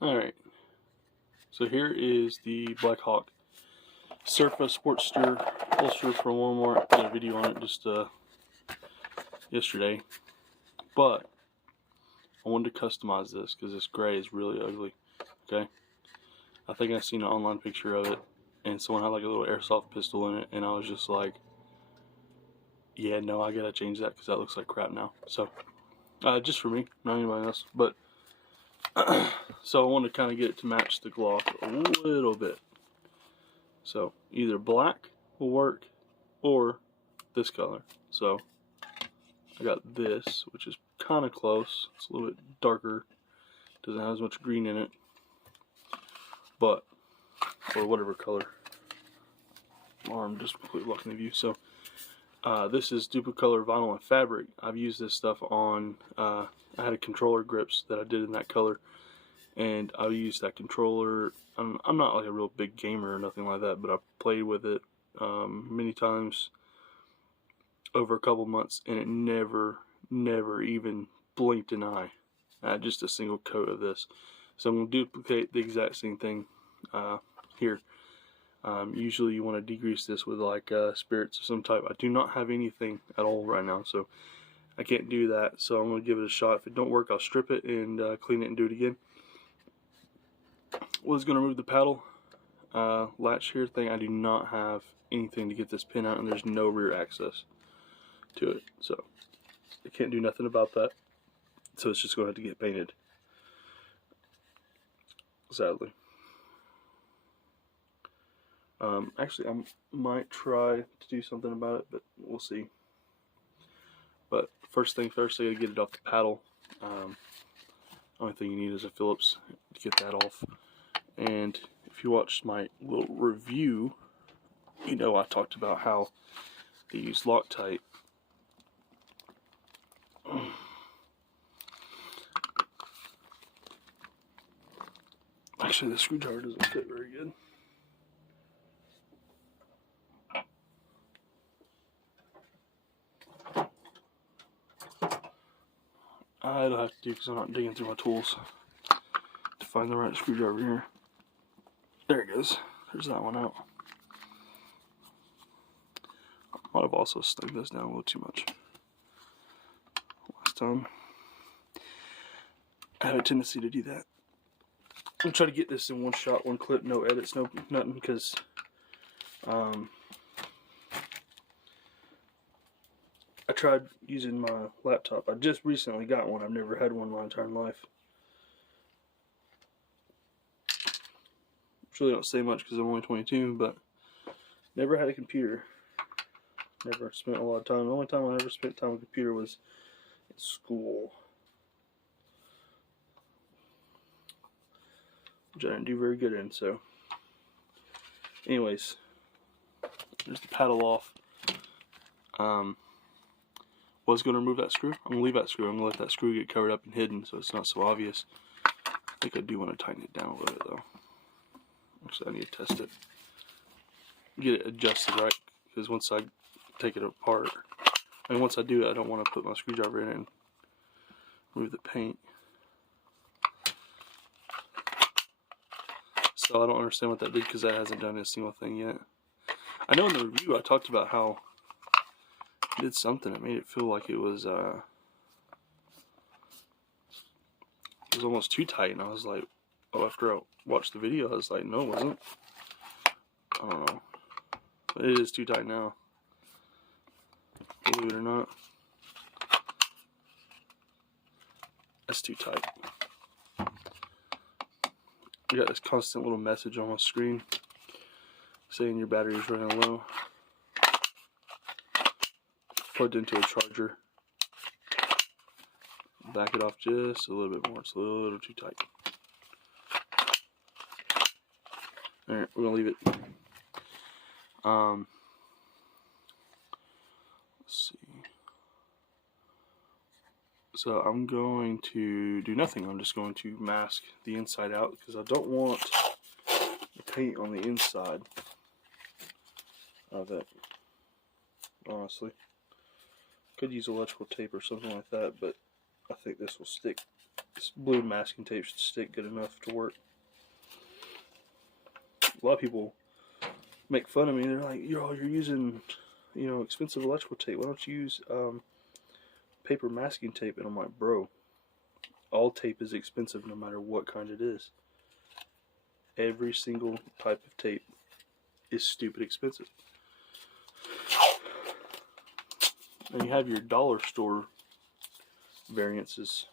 Alright, so here is the Black Hawk Surface Sportster holster from Walmart. I did a video on it just yesterday, but I wanted to customize this because this gray is really ugly. Okay, I think I seen an online picture of it, and someone had like a little airsoft pistol in it, and I was just like, yeah, no, I gotta change that because that looks like crap now. So, just for me, not anybody else. But so I wanted to kind of get it to match the Glock a little bit. So either black will work or this color. So I got this, which is kind of close. It's a little bit darker, doesn't have as much green in it, but or whatever color. I'm just completely blocking the view. So this is Duplicolor vinyl and fabric. I've used this stuff on. I had a controller grips that I did in that color, and I used that controller. I'm not like a real big gamer or nothing like that, but I played with it many times over a couple months, and it never even blinked an eye. Just a single coat of this. So I'm going to duplicate the exact same thing here. Usually you want to degrease this with like spirits of some type. I do not have anything at all right now, so I can't do that. So I'm going to give it a shot. If it don't work, I'll strip it and clean it and do it again. Was going to remove the paddle latch here thing. I do not have anything to get this pin out, and there's no rear access to it, so I can't do nothing about that. So it's just going to have to get painted, sadly. Actually, I might try to do something about it, but we'll see. But first thing first, I gotta get it off the paddle. Only thing you need is a Phillips to get that off. And if you watched my little review, you know I talked about how they use Loctite. Actually, the screwdriver doesn't fit very good. I'll have to do because I'm not digging through my tools to find the right screwdriver here. There it goes. There's that one out. I might have also stuck this down a little too much last time. I have a tendency to do that. I'm trying to get this in one shot, one clip, no edits, no nothing, because I tried using my laptop. I just recently got one. I've never had one my entire life. Really don't say much because I'm only 22, but never had a computer. Never spent a lot of time. The only time I ever spent time with a computer was in school, which I didn't do very good in. So, anyways, there's the paddle off. Was going to remove that screw. I'm going to leave that screw. I'm going to let that screw get covered up and hidden so it's not so obvious. I think I do want to tighten it down a little bit though. Actually, I need to test it. Get it adjusted right, because once I take it apart, and once I do it, I don't want to put my screwdriver in it and remove the paint. So I don't understand what that did, because that hasn't done a single thing yet. I know in the review I talked about how it did something. It made it feel like it was almost too tight, and I was like, oh, after I watched the video, I was like, no, it wasn't. I don't know. But it is too tight now. Believe it or not. That's too tight. I got this constant little message on my screen saying your battery is running low. Plugged into a charger. Back it off just a little bit more. It's a little too tight. Alright, we're gonna leave it. Let's see. So I'm going to do nothing. I'm just going to mask the inside out because I don't want the paint on the inside of it. Honestly, could use electrical tape or something like that, but I think this will stick. This blue masking tape should stick good enough to work. A lot of people make fun of me. They're like, you're using, expensive electrical tape. Why don't you use paper masking tape? And I'm like, bro, all tape is expensive no matter what kind it is. Every single type of tape is stupid expensive. And you have your dollar store variances.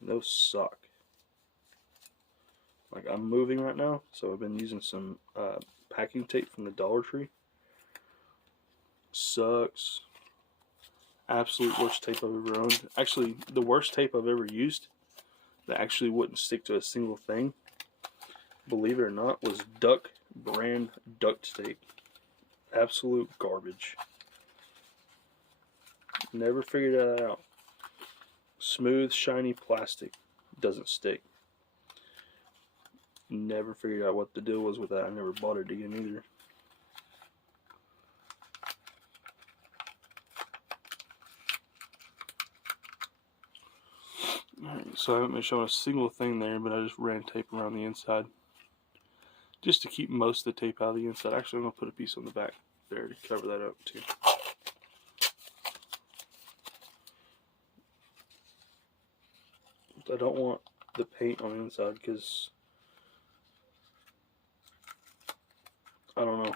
Those suck. Like, I'm moving right now, so I've been using some packing tape from the Dollar Tree. Sucks. Absolute worst tape I've ever owned. Actually, the worst tape I've ever used that actually wouldn't stick to a single thing, believe it or not, was Duck brand duct tape. Absolute garbage. Never figured that out. Smooth, shiny plastic. Doesn't stick. Never figured out what the deal was with that. I never bought it again either. Alright, so I haven't been showing a single thing there, but I just ran tape around the inside. Just to keep most of the tape out of the inside. Actually, I'm going to put a piece on the back there to cover that up too. I don't want the paint on the inside because I don't know.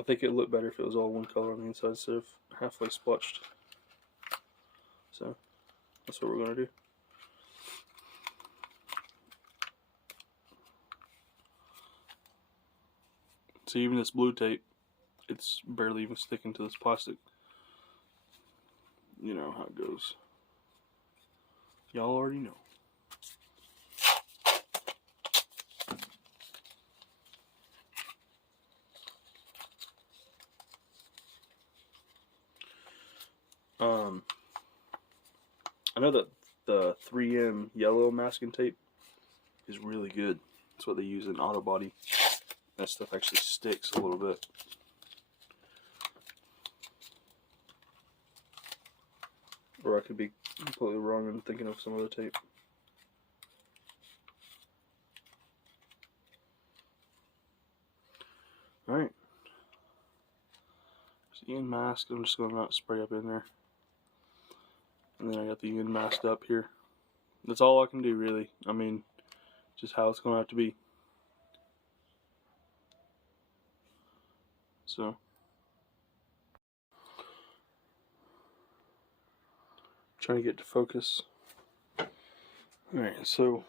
I think it'd look better if it was all one color on the inside instead of halfway splotched. So that's what we're gonna do. So even this blue tape, it's barely even sticking to this plastic. You know how it goes. Y'all already know. I know that the 3M yellow masking tape is really good. That's what they use in auto body. That stuff actually sticks a little bit. Or I could be completely wrong and thinking of some other tape. Alright. There's the end mask. I'm just going to spray up in there. And then I got the end masked up here. That's all I can do, really. I mean, just how it's going to have to be. So. Trying to get to focus. Alright, so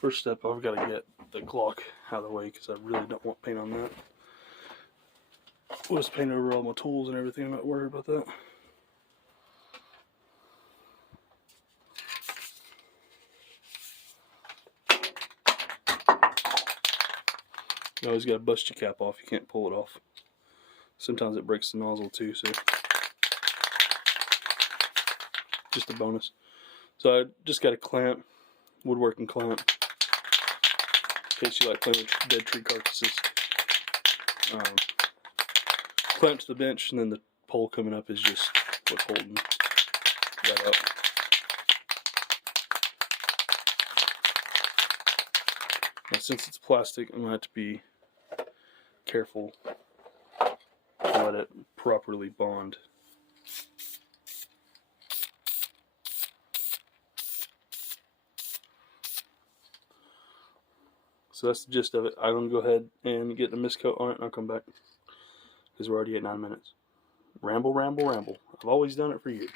first step, I've got to get the Glock out of the way because I really don't want paint on that. We'll just paint over all my tools and everything. I'm not worried about that. You always got to bust your cap off. You can't pull it off. Sometimes it breaks the nozzle too, so just a bonus. So I just got a clamp, woodworking clamp, in case you like playing with dead tree carcasses. Clamp to the bench, and then the pole coming up is just what's holding that up. Now, since it's plastic, I'm going to have to be careful to let it properly bond. So that's the gist of it. I'm going to go ahead and get the mist coat on it and I'll come back. Because we're already at 9 minutes. Ramble, ramble, ramble. I've always done it for years.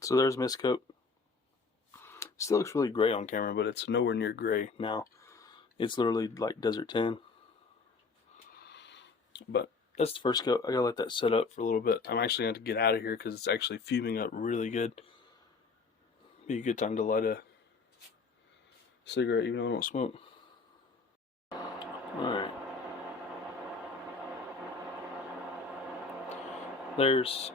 So there's mist coat. Still looks really gray on camera, but it's nowhere near gray now. It's literally like Desert Tan. But that's the first coat. I gotta let that set up for a little bit. I'm actually going to get out of here because it's actually fuming up really good. Be a good time to light a cigarette even though I don't smoke. Alright. There's,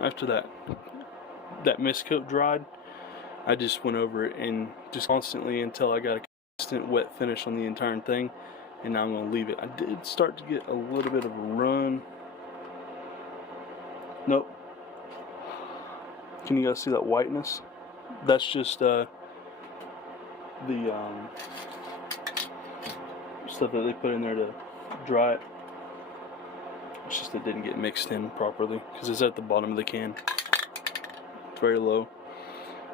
after that mist coat dried, I just went over it and just constantly until I got a consistent wet finish on the entire thing. and now I'm going to leave it. I did start to get a little bit of a run. Nope. Can you guys see that whiteness? That's just the stuff that they put in there to dry it. It's just it didn't get mixed in properly because it's at the bottom of the can. It's very low.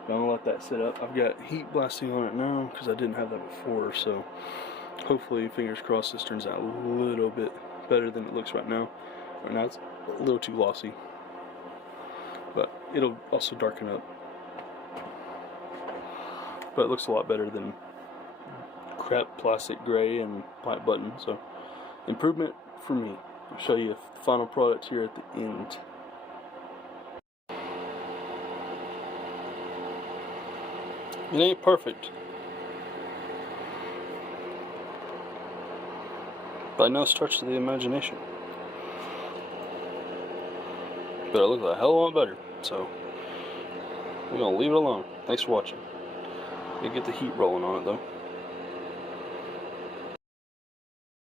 But I'm gonna let that sit up. I've got heat blasting on it now because I didn't have that before, so hopefully, fingers crossed, this turns out a little bit better than it looks right now. Right now it's a little too glossy, but it'll also darken up. But it looks a lot better than crap plastic gray and black button, so improvement for me. I'll show you the final product here at the end. It ain't perfect, by no stretch of the imagination, but it looks a hell of a lot better, so we're gonna leave it alone. Thanks for watching. You get the heat rolling on it though.